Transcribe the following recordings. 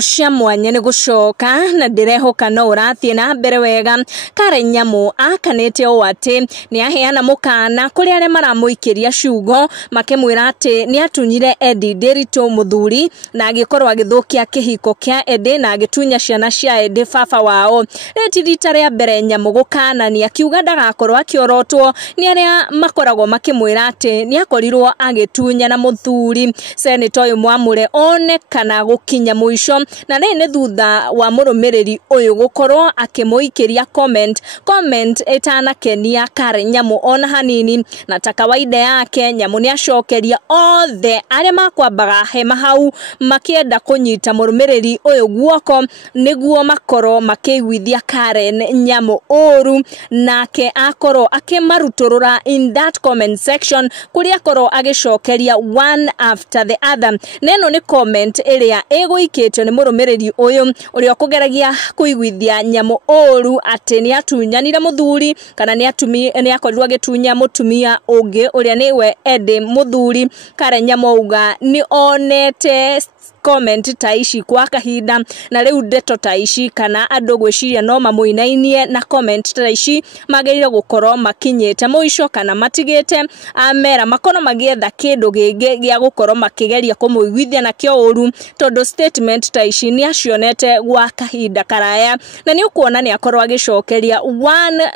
cia mwanya ni gucoka na ndirehoka no urathie na mbere wega. Karen Nyamu akanite o ati ni aheana Mûkana kuri aria maramuikiria ciugo makimwira ati ni atunyire Edi Nderito muthuri na agikorwo agithukia Kîhiko kia Edi na agitunya ciana cia Edi baba wao. Reti rita ria mbere Nyamu gukanania akiuga ndagakorwo akiorotwo ni aria makoragwo makimwira ati ni akorirwo agitunya na muthuri. Senator uyu Mwamure onekana gukinya muico na nene thutha wa murumiriri uyu gukorwo akimuikiria comment etana kenia Karen Nyamu ona hanini na ta kawaida yake Nyamu ni acokeria othe aria makwambaga hema hau makienda kunyita murumiriri uyu guoko niguo makoro makiguithia Karen Nyamu oru nake akoro akimaruturura in that comment section kuria akoro agicokeria one after the other. Neno ni comment iria eguikitio ni murumiriri uyu uria kugeragia kuiguithia Nyamu oru ati ni atunyanire muthuri kana ni akorirwo agitunya mutumia ungi uria niwe Edi muthuri. Karen Nyamu auga ni onete comment taishi kwa kahinda na riu ndeto taishi kana andu gwiciria no mamuinainie na comment taishi magerire gukorwo makinyete muico kana matigite amera makono magietha kindu gingi gia gukorwo makigeria kumuiguithia na kio uru tondu statement taishi ni acionete gwa kahinda karaya na ni ukuona ni akorwo agicokeria one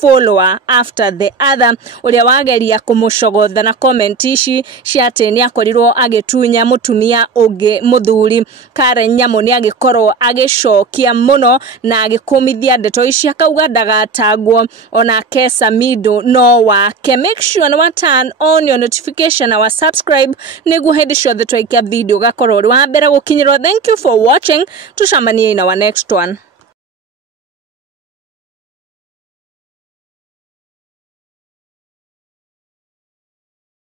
follower after the other uria wageria kumucogotha na comment ici ciate ni akorirwo agitunya mutumia ungi muthuri. Karen Nyamu ni agikorwo agicokia muno na agikumithia ndeto ici akauga ndagatagwo ona ke Samido no wake. Make sure na wa turn on your notification na subscribe niguo hindi ciothe twaikia video gakorwo wa mbere gukinyirwo. Thank you for watching, tucamanie in our next one.